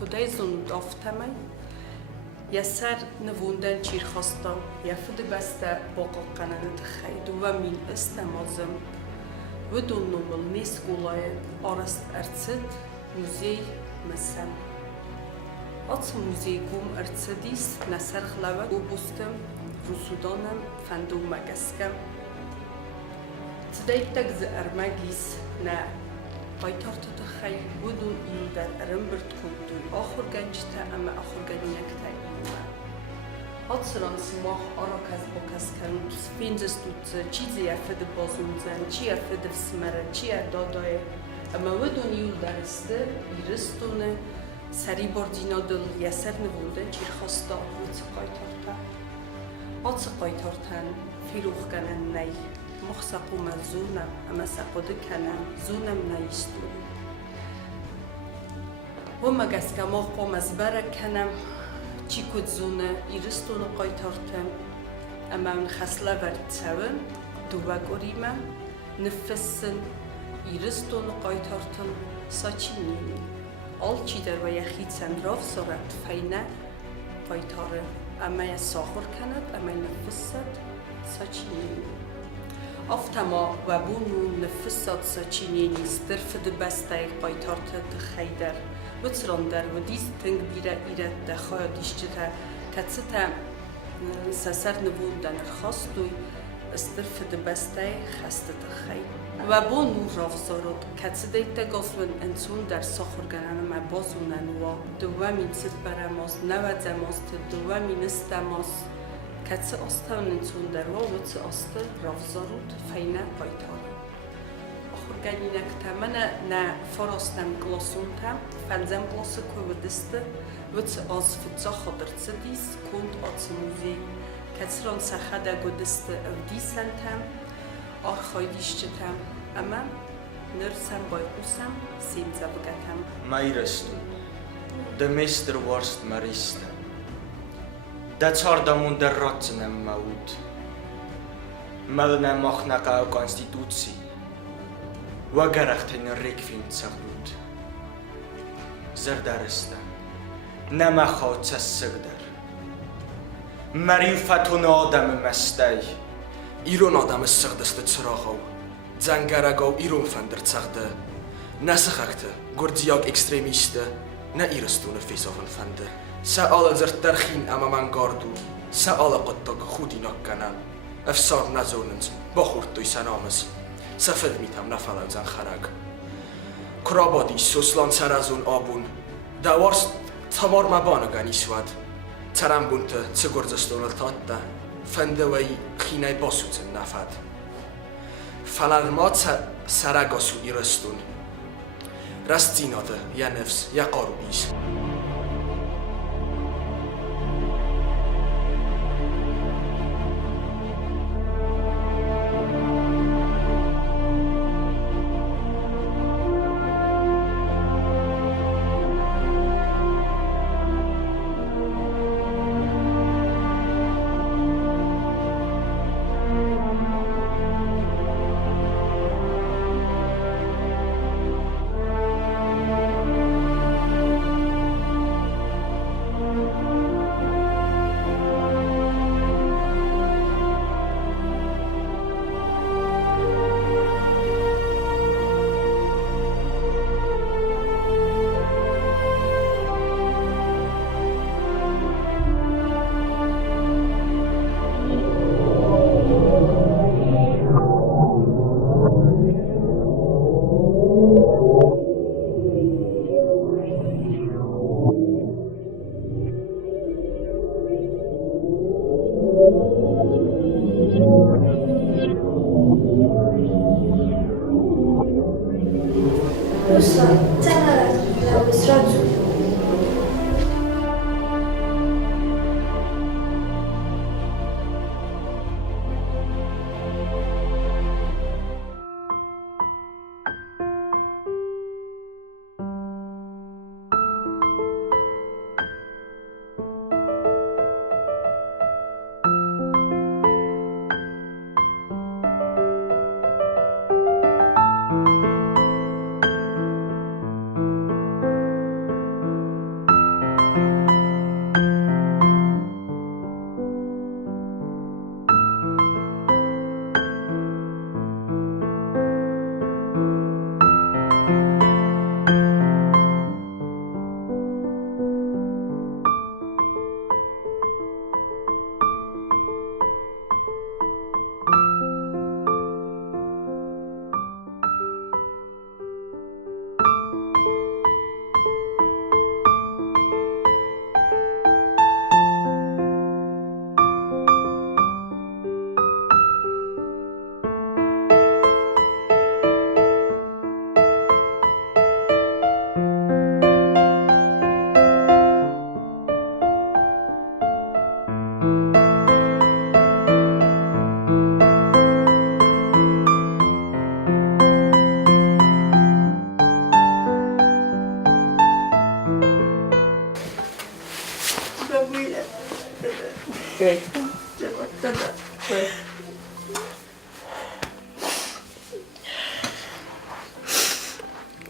کدای زند آفتمای یسر نووندن چیر خستا یفد بسته باقا قنانت خید و من استمازم و دون نمال نیست گولای آرست ارتد موزی مسم آت موزی گوم ارتدیس نسر خلوه و بستم رسودانم فندو مگسکم تدای تگز ارمگیس نه قایتارت تخیل بدون این در ارم برد کندوی آخر گنجته اما آخر گنینکته ایمه آتسران سماخ آرا کز با کس کند فینزستوت چیزی افد بازونزن چی افد فسمره چی دادای اما بدون یول درسته ایرستونه سری باردینا دل یسر نبودن چیر خواستا ویت قایتارتا آت قایتارتن فیروخ کنن نی مخسقو مزونم اما سقوده کنم زونم نیستون و مگس که ماخ قام از بره کنم چی کد زونه ایرستون قایتارتن اما من خسله ورد سون دوبه گریمم نفسن ایرستون قایتارتن ساچی نیمی آل چی در و یخید سندراف سرد فینه قایتاره اما یه ساخر کند اما نفسد ساچی نیمی افتما و بونو نفسات ساچینی نیست در فد بسته قایتارت خیدر و تراندر و دیز تنگ بیره ایرد دخواه دیشته کتسته سسر نبودن خواستوی استر فد بسته خسته خید و بونو رافزارد کتسته تگازون انسون در ساخر گرانه ما بازونن و دوامین سد برماز نود زماست دوامین استماز کتسه آستان انسون در و وچه آسته رافزارد فینه قایتاره آخر گنینک تمنه نه فراستم گلاسون تم فنزم گلاسه که ودسته وچه آز فتزا خادرتسه دیس کند آتسه موزی کتسران سخده گدسته او دیسن تم آرخای دیشچه تم اما نرسم بایقوسم سیمزه بگتم مایرستون دمستر ورست مریستم ده چهاردامون در راتنم موود ملنم مخنقه و کانستیتوسی و گرختین ریکفین سخود زردارستان نمخواد سسگدر مریفتون آدم مستی ایرون آدم سخدست چراغو زنگرگو ایرون فندر سخده نسخکته گردیاگ اکستریمیسته نه ایرستون فیسافن فنده سأل زرت ترخين أما من قاردو سأل قطق خودي نكنا أفسار نزوننز بخورتو سنامز سفل ميتم نفلو زن خرق کرابادي سوسلان سرازون آبون دوارس تمار مبانا غني سواد ترم بونت تسگرزستون التاتا فندوي خيناي باسوتن نفد فلرمات سرگاسو إيرستون رستينا ده يا نفس يا قاروبيس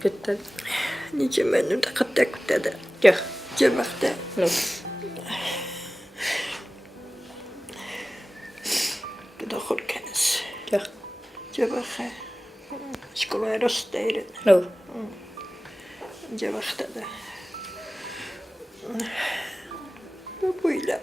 كتة نيجي منو تقطع كتة جخ جبخته نو بدخل كنس جخ جبخه شكله رستيرن نو جبخته ده بويلا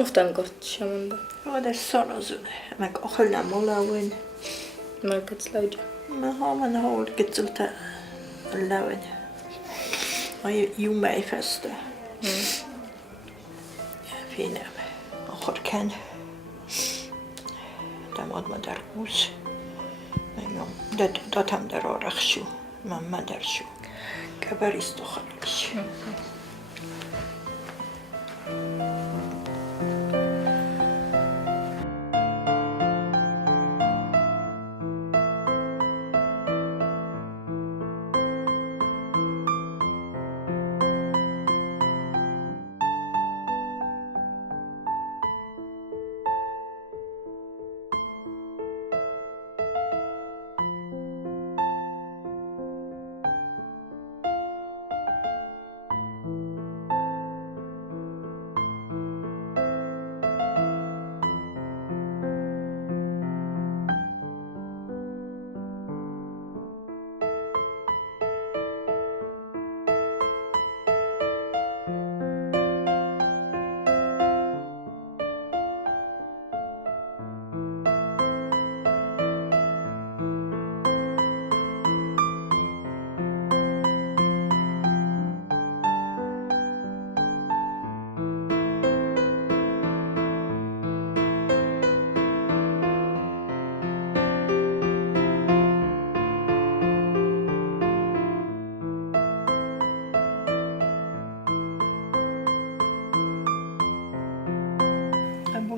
افتم قرت شمن با هذا سرزونه مك أخلنا ملاون مركز لوجه ما هو من هو قتلته اللون هاي يوم عفسته في نعم آخر كان دماد ما درگوز من يوم داتم در آرخ شو من مدر شو كبريست خلقش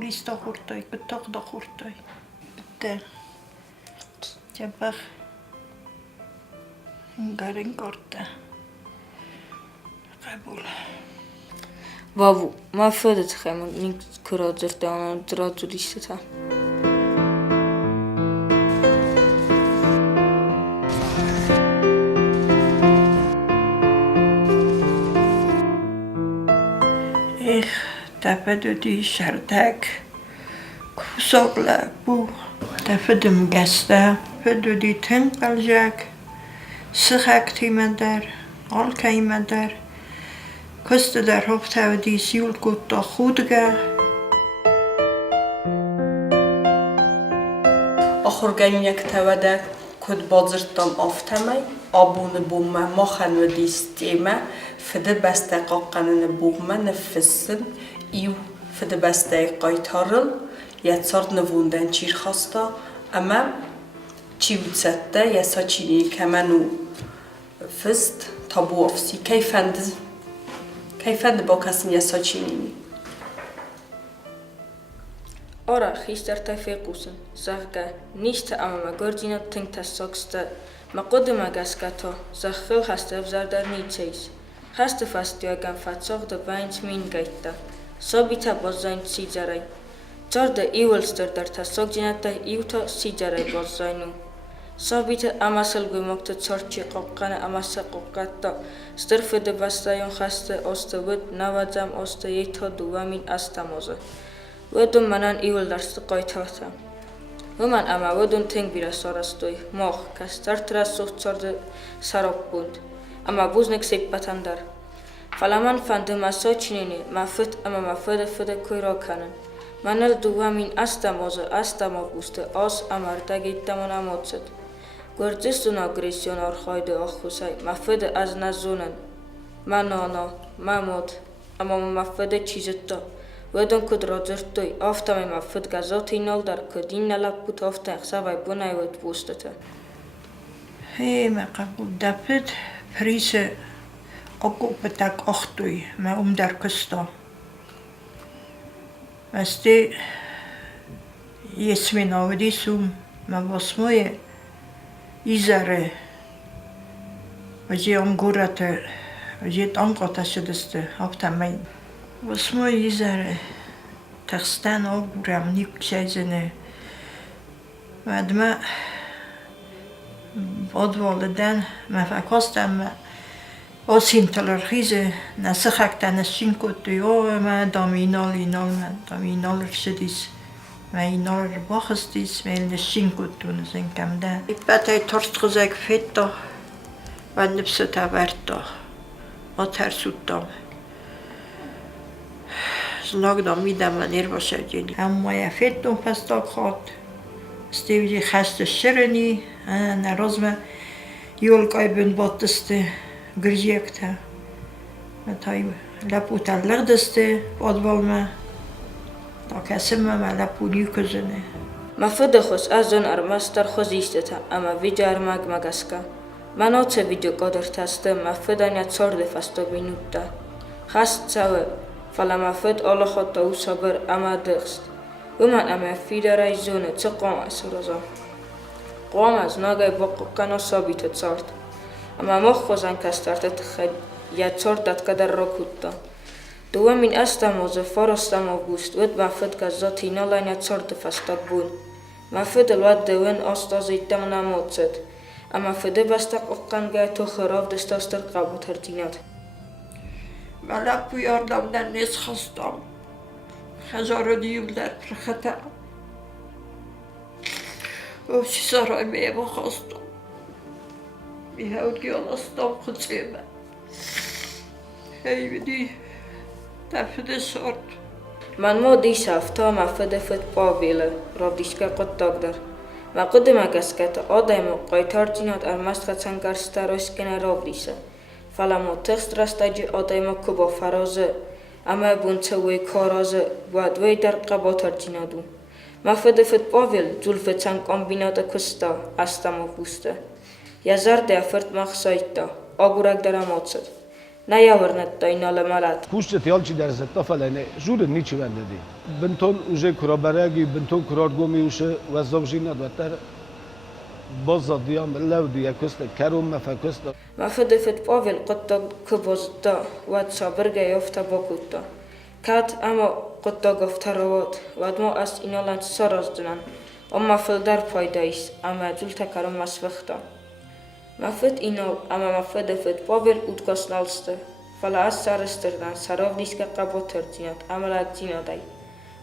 بوليستا خورتاي بتاخد خورتاي بتا جبخ قارن كورتا قبول وابو ما فدت خيمة نيك كرادر دانا دراتو ليشتا تفددی شردک کوساقلا بو تفدم گسته فددی تنقلجک سخکتی مدر آلکی مدر کست در هفت تودی سیول گوتا خودگه آخر گنیک توده کد بازرتم آفتمای آبون بومه ما خنو دیستیمه فده بسته قاقنن بومه نفسن ایو فده بسته قایتارل یتصارد نووندن چیر خواستا اما چی بودسته یسا چینی کمنو فست تابو افسی کیفند با کسیم یسا چینی Ora, خيستر تفيقوسن زغا نيشتا أماما غورجينا تنك تسوكستا ما قدما غاسكاتو زغل خاستا بزاردار نيتسيس خاستا فاستيو أغان فاتسوغ دا باينت مين غايتا صوبيتا بوزاين سيجاراي جاردا إيولستر در تسوغ جيناتا إيوتا سيجاراي بوزاينو صوبيتا أماسل غيموكتا تسورچي قوقانا أماسا قوقاتا سترفو دا باستايون خاستا أستا ود نوادام أستا يتا دوامين أستا موزا ودون منان ایول درست قایتاتا ومن اما ودون تنگ بیرا سارستوی موخ کس ترترا سوخت سارد سراب بود اما بوزنک سیک بطندر فلمان فنده مسا چینینی مفت اما مفت فده کوی را کنن منل دوامین استا موزه استا ما بوسته آس امر دگیت دمون اموتسد گرزستون آگریسیون آرخایده آخوسای مفت از نزونن منانا ممود اما مفت چیزتا ودون کد رازرتوی آفتم مفت گذاتی نال در کدین نلب بود آفتن خسابای بنای ود بوستته هی ما قبول دفت پریس اگو بتک اختوی ما در کستا مستی یسمین آودی سوم ما باسموی ایزاره وجی امگورت وجی انقاطه شدسته آفتم من باسموی ایزاره تخستان او برام نیک چیزنه بعد بعد والدین ما فکرستم آسین تلرخیزه نسخت نشین کتی او ما دامینال رشدیس ما اینال باخستیس میل نشین کتون زن کم ده. بعد ترست خزک فیتا و نبسط آوردا آترسودم. زلاگ میدم منیر باشه جلی. اما یه فیتون پستا خود استیوی خسته شرنی نرازم یول کایبن باتسته گرجیکته. متای لپوت لردسته بادبالم تا کسیم ما لپونی کزنه. مفد خوش از آن ارمستر خوزیسته تا اما ویجار مگاسکا. مناطق ویدیو قدر تسته مفدانیت سرد فستا بینوده. خست سوه فلا مفد آلا خود تا او صبر اما دخست. ومن اما فیدرای زونه چه قام از رزا. قام از ناگه با قنا ثابت تسارد. اما مخ خوزن کسترت خد یا تساردت کدر را کودتا. دوامین استموزه فارستم آگوست ود مفد که ذاتی نالانیت سرد فستا بود. مفد الواد دوین آستازیتم نموزد. اما فده بستق اقنگه تو خراب دستاستر قبو ترتینات. لپو یاردم در نیز خستم. هزار دیول در پرخطه. و سرای میبا خستم. میهود گیانستم خودسیمه. هی بدی تفده سرد. من ما دیش هفته مفده فت باویله راب دیشکه قد داگدر. ما قدم گسکت آدم قایتار جینات ارمست خدسن گرستاروش کنه راب دیشه. فلا ما تخست رستاجی آدم کبا فرازه. اما بونچه وی کارازه باید وی در قباتر جینادو. مفد فت باویل جلفت چند کامبینات کستا استما بوسته. یا زرد افرت مخصایتا آگورک در اماتسد. نیاورند تا اینال ملد. Puszczę jalci der zettafalene, żury nici vendedi. Benton uje kurabaregi, benton kurargomi uje vazovjina dvatar. Bazza diam levdi yakusta karum mafakusta. مفد فت باویل قطع کبازدا واد صابرگه یافته باکوتا. کات اما قطع گفته رواد واد ما از اینالند سراز دنن. اما فلدر پایدایست اما جل تکرم مسوختا. مفد اینال اما مفد فت باویل اودگاس نالسته. فلا از سرستردن سراف دیسکه قباتر جینات عملات جینادای.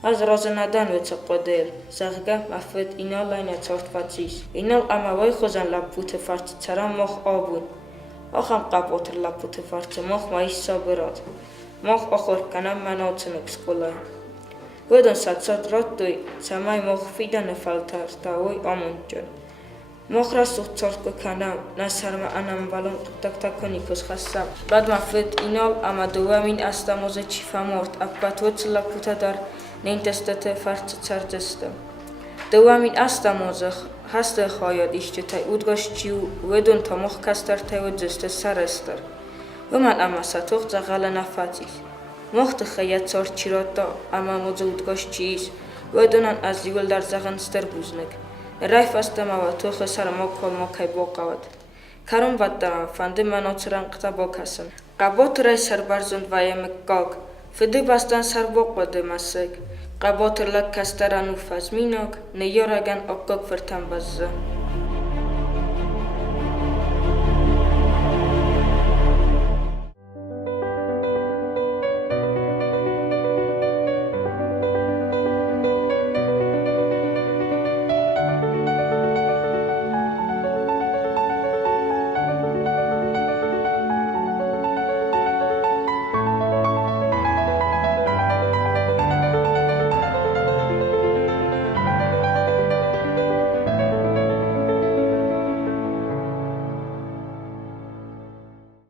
از راز ندن و چه قدر زغگه مفد اینال لاینه چارت فاتیس. اینال اما وای خوزن لپوت فرچ چرم مخ آبون. آخام قباتر لپوت فرچ مخ مایش صابرات. مخ آخور کنم مناطنک سکولای. ودن سات رات دوی سمای مخ فیدن فلتر تاوی آمون جن. مخ را سخت چارت کنم نسرم انم بالون تک تکنی کس خستم. بعد مفد اینال اما دوامین استموزه چی فمورد اپات وچ لپوت در نینتستت فرچ چردستم. دوامین استموزه هسته خواهد ایشته تای اودگاش چیو ودون تا مخ کستر تای و جسته سرستر. و من اما ساتوخ زغال نفاتیس. مخت خیات سار چیراتا اما موزه اودگاش چیز ودونان از دیول در زغنستر بوزنگ. رایف استما و توخ سر ما کل ما کای باقواد. کرم بد دارم فنده منو چران قطع باکسن. قبات رای سر برزند وایم گاگ. فده بستن سر باقواده مسک. قبات لک کسترانو فزمیناک نیارگن اقاق فرتن بزه.